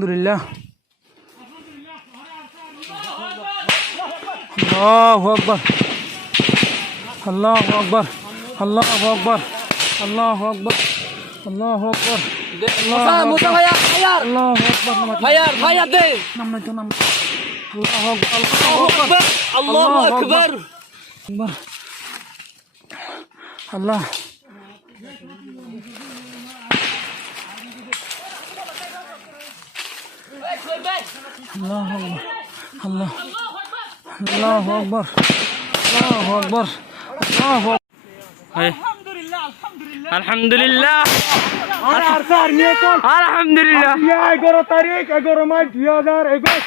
আলহামদুলিল্লাহ। আল্লাহু আকবার, আল্লাহু আকবার, আল্লাহু আকবার, আল্লাহু আকবার, আল্লাহু আকবার। মুসা ভাইয়া ফায়ার আল্লাহু আকবার। ফায়ার ফায়ার দে নামাজ তো নামাজ। আল্লাহু আকবার, আল্লাহু আকবার আল্লাহু আকবার আকবার। আল্লাহ আল্লাহু আকবার, আল্লাহ আল্লাহু আকবার, আল্লাহু আকবার, আল্লাহু আকবার। আলহামদুলিল্লাহ আলহামদুলিল্লাহ। 11 তারিখ 11 মাস 2021।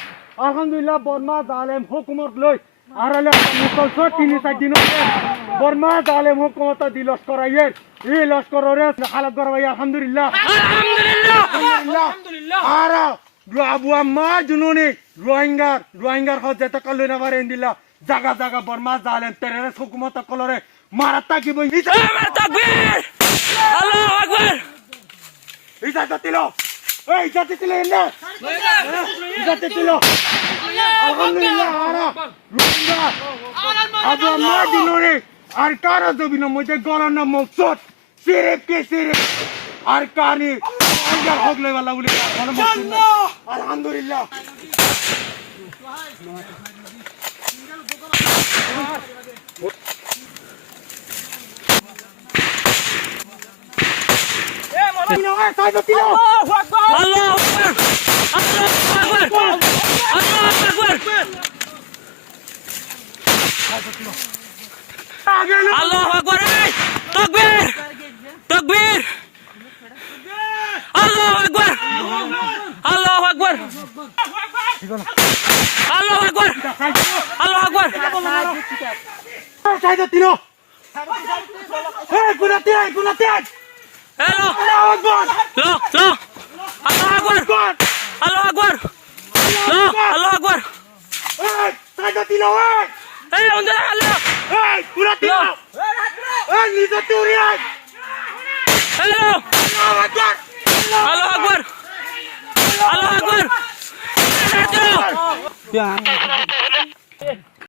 আলহামদুলিল্লাহ বর্মা জালেম হুকুমত লই আরালে মুসলসর 3-4 দিন বর্মা জালেম হুকুমত দি লস্কর আইয়ের এই লস্করের হালত গরবাই। আলহামদুলিল্লাহ আলহামদুলিল্লাহ। আরা আবু আম্মা জুনুনি রোহিঙ্গার হজে তো কল্লু না পারেন দিলা জায়গা জায়গা বর্মা জালেম টেররিস্ট হুকুমত কলরে মারা তাকিব তাকবীর আল্লাহু আকবার ইজাজত দিল এই ইজাজত দিল না ইজাজত দিল। আলহামদুলিল্লাহ। আরা রোহিঙ্গা আবু আম্মা জুনুনি আর কারা জবিনের মধ্যে গলার নাম মকসুদ সিরিফ কে সিরিফ আর কানি আঙ্গার হগলে वाला বলে আলহামদুলিল্লাহ। আল্লাহু আকবার আল্লাহু আকবার আল্লাহু আকবার আল্লাহু আকবার। তাকবীর তাকবীর আল্লাহু আকবার আল্লাহু আকবার আল্লাহু আকবার আল্লাহু আকবার। সাইদা দিল এই গুনাতে হ্যালো আল্লাহু আকবার লো লো আল্লাহু আকবার আল্লাহু আকবার লো আল্লাহু আকবার। এই সাইদা দিল এই ওন্দা আল্লাহ এই গুনাতে এই নিজ চুরি হ্যালো আল্লাহু আকবার আল্লাহু আকবার আল্লাহু আকবার।